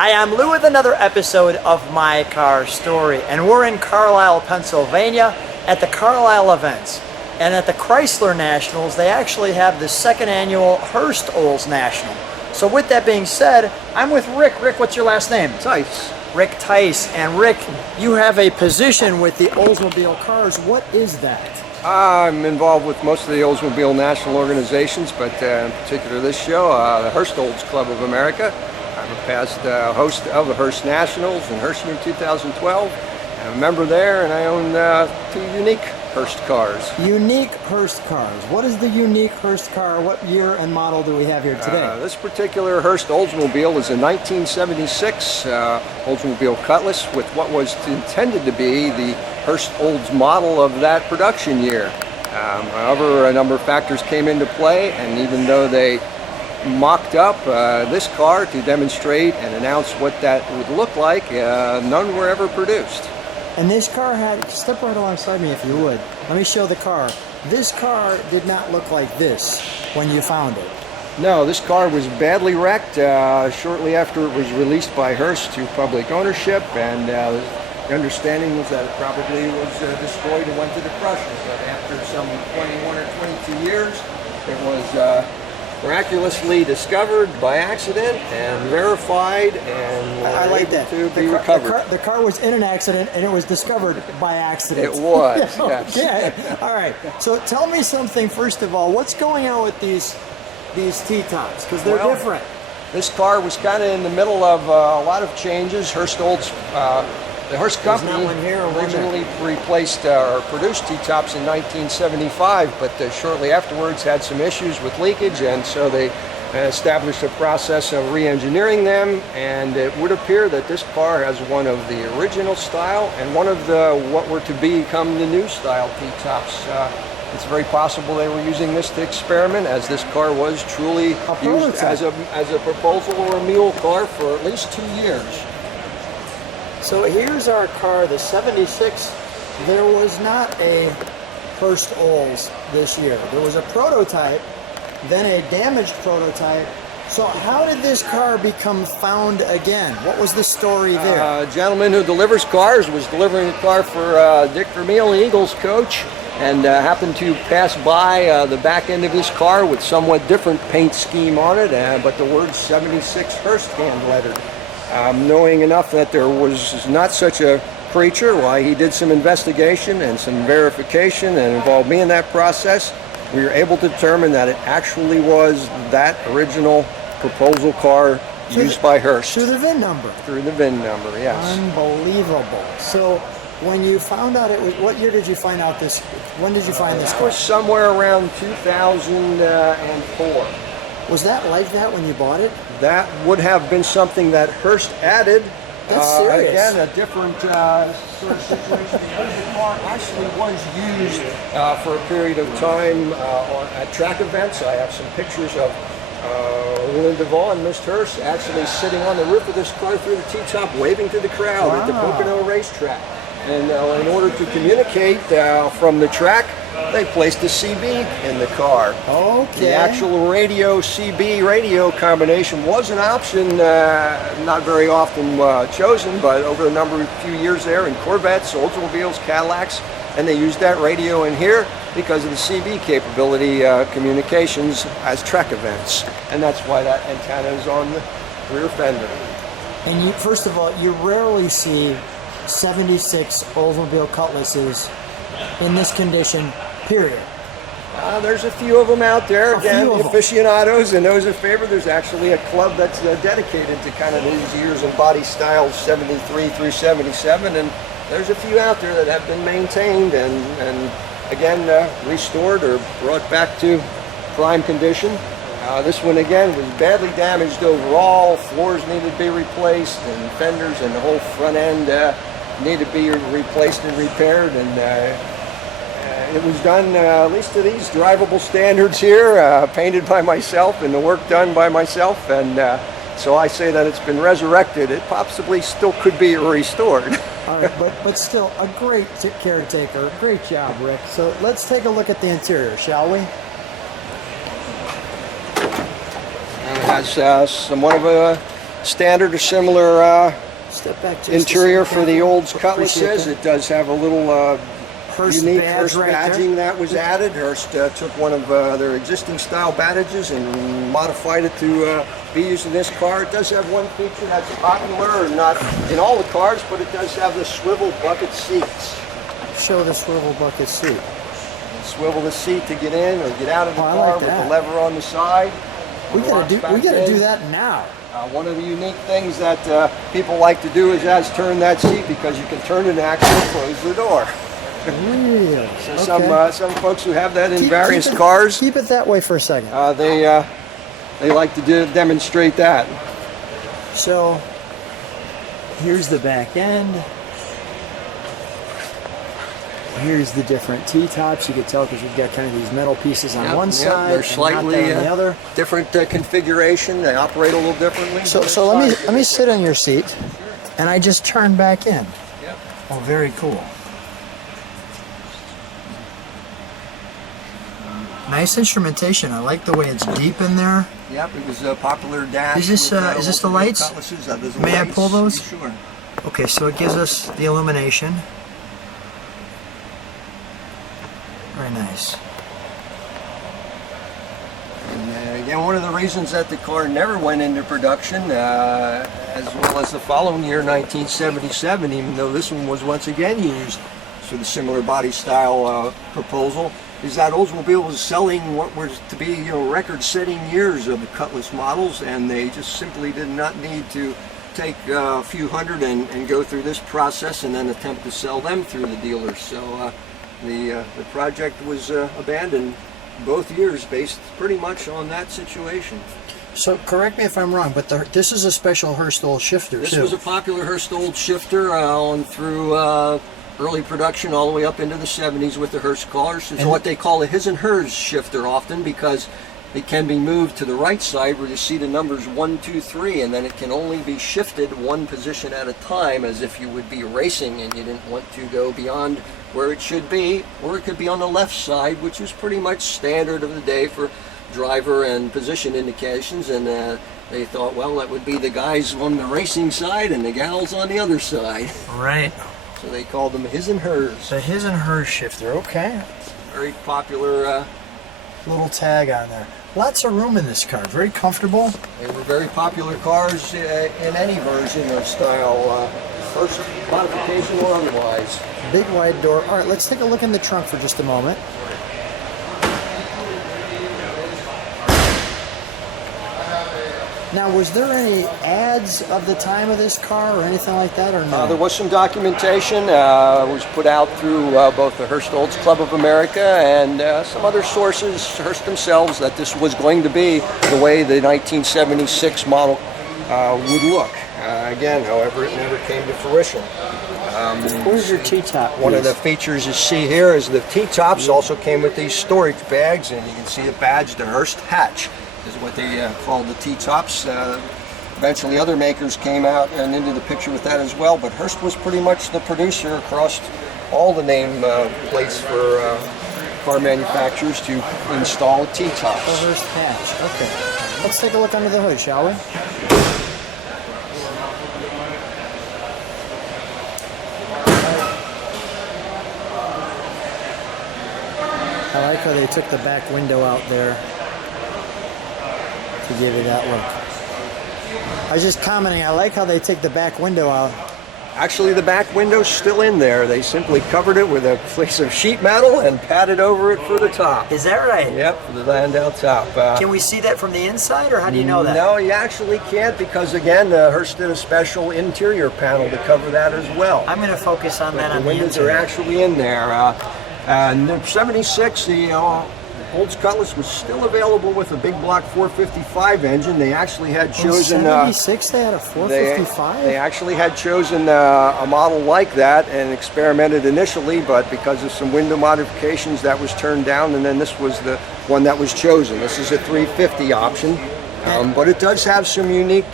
Hi, I'm Lou with another episode of My Car Story, and we're in Carlisle, Pennsylvania at the Carlisle events. And at the Chrysler Nationals, they actually have the second annual Hurst Olds National. So with that being said, I'm with Rick. Rick, what's your last name? Tice. Rick Tice. And Rick, you have a position with the Oldsmobile cars. What is that? I'm involved with most of the Oldsmobile national organizations, but in particular this show, the Hurst Olds Club of America. I'm a past host of the Hurst Nationals in Hurst year 2012. I'm a member there, and I own two unique Hurst cars. Unique Hurst cars. What is the unique Hurst car? What year and model do we have here today? This particular Hurst Oldsmobile is a 1976 Oldsmobile Cutlass with what was intended to be the Hurst Olds model of that production year. However, a number of factors came into play, and even though they mocked up this car to demonstrate and announce what that would look like, none were ever produced. And this car had, step right alongside me if you would. Let me show the car. This car did not look like this when you found it. No, this car was badly wrecked shortly after it was released by Hurst to public ownership, and the understanding was that it probably was destroyed and went to the crusher. But after some 21 or 22 years, it was miraculously discovered by accident and verified, and I like that. To be recovered. The car was in an accident and it was discovered by accident. It was, yes. Okay. All right. So tell me something first of all. What's going on with these T-tops? Because they're different. This car was kind of in the middle of a lot of changes. Hurst Olds, the Hurst company originally replaced or produced T-tops in 1975, but shortly afterwards had some issues with leakage, and so they established a process of re-engineering them, and it would appear that this car has one of the original style and one of the what were to become the new style T-tops. It's very possible they were using this to experiment, as this car was truly used as a proposal or a mule car for at least 2 years. So here's our car, the 76. There was not a Hurst Olds this year. There was a prototype, then a damaged prototype. So how did this car become found again? What was the story there? A gentleman who delivers cars was delivering a car for Dick Vermeil, the Eagles coach, and happened to pass by the back end of his car with somewhat different paint scheme on it, but the word 76 Hurst hand lettered. Knowing enough that there was not such a creature, why he did some investigation and some verification and involved me in that process, we were able to determine that it actually was that original proposal car used by Hurst. Through the VIN number? Through the VIN number, yes. Unbelievable. So when you found out it was, what year did you find out this, when did you find this car? It was somewhere around 2004. Was that like that when you bought it? That would have been something that Hurst added. That's serious. Again, a different sort of situation. The car actually was used for a period of time at track events. I have some pictures of Linda Vaughn and Miss Hurst actually sitting on the roof of this car through the T-top, waving to the crowd at the Pocono racetrack. And in order to communicate from the track, they placed a CB in the car. Okay. The actual radio CB radio combination was an option, not very often chosen, but over a few years there in Corvettes, Oldsmobiles, Cadillacs, and they used that radio in here because of the CB capability communications as track events, and that's why that antenna is on the rear fender. And you, first of all, you rarely see 76 Oldsmobile Cutlasses in this condition, period. There's a few of them out there. Again, the aficionados and those in favor. There's actually a club that's dedicated to kind of these years and body styles, 73 through 77, and there's a few out there that have been maintained and again restored or brought back to prime condition. This one again was badly damaged overall. Floors needed to be replaced, and fenders and the whole front end needed to be replaced and repaired, and it was done at least to these drivable standards here, painted by myself and the work done by myself, and so I say that it's been resurrected. It possibly still could be restored. All right, but still a great caretaker. Great job, Rick. So let's take a look at the interior, shall we? It has somewhat of a standard or similar Step back just interior a for second. the Olds Appreciate Cutlasses. that. It does have a little Hurst unique badge Hurst right there. badging that was added. Hurst took one of their existing style badges and modified it to be used in this car. It does have one feature that's popular, not in all the cars, but it does have the swivel bucket seats. Show the swivel bucket seat. Swivel the seat to get in or get out of the Oh, I car like with that. the lever on the side. We Locks gotta back do in. that now. One of the unique things that people like to do is turn that seat because you can turn it and actually close the door. Really? So Okay. some folks who have that in Keep- various keep it- cars, Keep it that way for a second. they like to demonstrate that. So here's the back end. Here's the different T-tops. You can tell because we've got kind of these metal pieces on one side They're and slightly not that on the other. different configuration. They operate a little differently. So let me sit in your seat, and I just turn back in. Yep. Oh, very cool. Nice instrumentation. I like the way it's deep in there. Yep, it was a popular dash. Is this, with, is this the Oldsmobile lights? Cutlasses. There's the May I lights. pull those? Sure. Okay, so it gives us the illumination. Very nice. And, again, one of the reasons that the car never went into production, as well as the following year, 1977, even though this one was once again used for the similar body style proposal, is that Oldsmobile was selling what was to be record-setting years of the Cutlass models, and they just simply did not need to take a few hundred and go through this process and then attempt to sell them through the dealers. So the project was abandoned both years based pretty much on that situation. So correct me if I'm wrong, but this is a special Hurst old shifter This too. was a popular Hurst old shifter on through early production all the way up into the 70s with the Hurst cars. It's And- what they call a his and hers shifter often because it can be moved to the right side where you see the numbers 1, 2, 3, and then it can only be shifted one position at a time as if you would be racing and you didn't want to go beyond where it should be, or it could be on the left side, which is pretty much standard of the day for driver and position indications, and they thought, well, that would be the guys on the racing side and the gals on the other side. Right. So they called them his and hers. The his and hers shifter. Okay. Very popular. Little tag on there. Lots of room in this car. Very comfortable. They were very popular cars in any version of style, first modification or otherwise. Big wide door. All right, let's take a look in the trunk for just a moment. Now, was there any ads of the time of this car or anything like that, or no? There was some documentation. It was put out through both the Hurst Olds Club of America and some other sources, Hurst themselves, that this was going to be the way the 1976 model would look. Again, however, it never came to fruition. Where's your T-top? One of the features you see here is the T-tops also came with these storage bags, and you can see a badge, the Hurst hatch is what they called the T-tops. Eventually other makers came out and into the picture with that as well, but Hurst was pretty much the producer across all the name plates for car manufacturers to install T-tops. The Hurst hatch. Okay. Let's take a look under the hood, shall we? I like how they took the back window out there to give you that look. I was just commenting, I like how they take the back window out. Actually, the back window's still in there. They simply covered it with a piece of sheet metal and padded over it for the top. Is that right? Yep, for the Landau top. Can we see that from the inside, or how do you know that? No, you actually can't because, again, Hurst did a special interior panel to cover that as well. I'm going to focus on that The on the windows are inside. actually in there. And in 76, the Olds Cutlass was still available with a big block 455 engine. They actually had In chosen... 76 they had a They 455? actually had chosen a model like that and experimented initially, but because of some window modifications that was turned down, and then this was the one that was chosen. This is a 350 option, but it does have some unique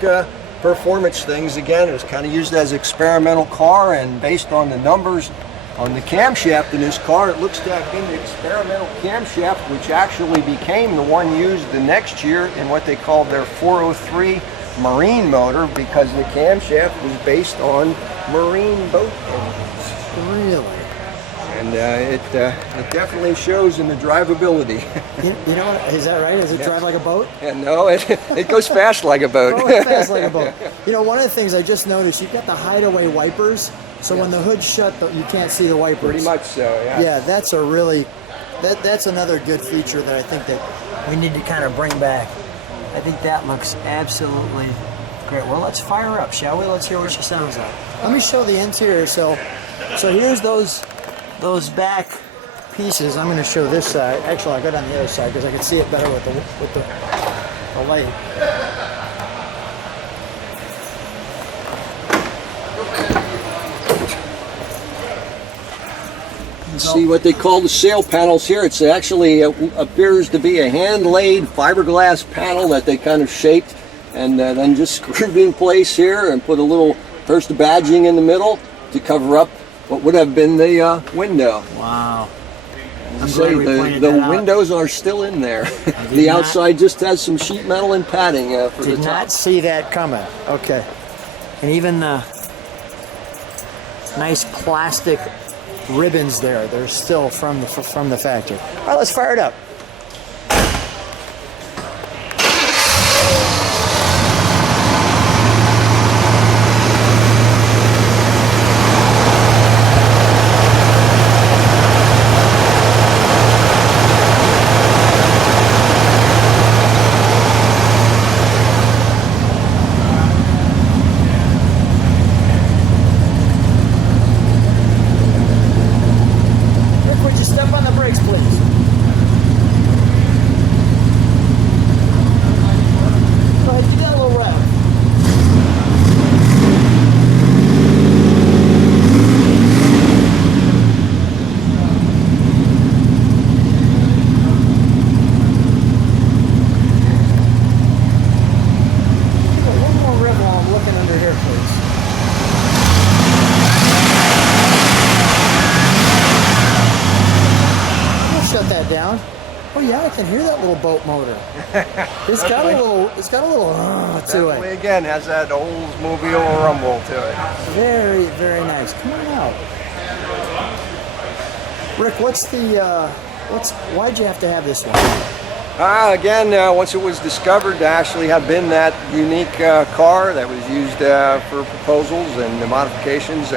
performance things. Again, it was kind of used as an experimental car, and based on the numbers on the camshaft in this car, it looks to have been the experimental camshaft, which actually became the one used the next year in what they called their 403 marine motor because the camshaft was based on marine boat engines. Really? And it definitely shows in the drivability. You know what? Is that right? Does it drive like a boat? And no, it goes fast like a boat. Oh, it fast like a boat. You know, one of the things I just noticed, you've got the hideaway wipers, so when the hood's shut, you can't see the wipers. Pretty much so, yeah. Yeah, that's a really, that's another good feature that I think that we need to kind of bring back. I think that looks absolutely great. Well, let's fire her up, shall we? Let's hear what she sounds like. Let me show the interior. So here's those back pieces. I'm going to show this side. Actually, I'll go down the other side because I can see it better with the light. See what they call the sail panels here. It's actually appears to be a hand-laid fiberglass panel that they kind of shaped and then just screwed in place here and put a little Hurst badging in the middle to cover up what would have been the window. Wow. The windows are still in there. The outside just has some sheet metal and padding for the top. Did not see that coming. Okay. And even nice plastic ribbons there. They're still from the factory. All right, let's fire it up. Down. Oh yeah, I can hear that little boat motor. It's got a little to it. Again, has that Oldsmobile rumble to it. Very, very nice. Come on out. Rick, why'd you have to have this one? Again, once it was discovered to actually have been that unique car that was used for proposals and the modifications,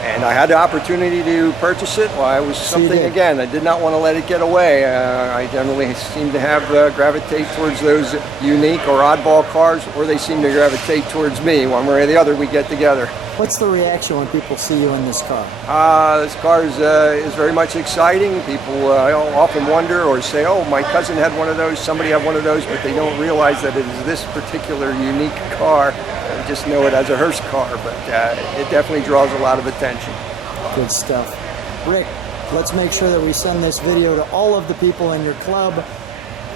and I had the opportunity to purchase it. Well, I was something, again, I did not want to let it get away. I generally seem to have gravitate towards those unique or oddball cars, or they seem to gravitate towards me. One way or the other, we get together. What's the reaction when people see you in this car? This car is very much exciting. People often wonder or say, oh, my cousin had one of those, somebody had one of those, but they don't realize that it is this particular unique car. They just know it as a Hurst car, but it definitely draws a lot of attention. Good stuff. Rick, let's make sure that we send this video to all of the people in your club.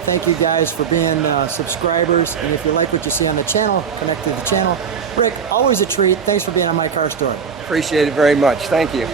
Thank you guys for being subscribers, and if you like what you see on the channel, connect to the channel. Rick, always a treat. Thanks for being on My Car Story. Appreciate it very much. Thank you.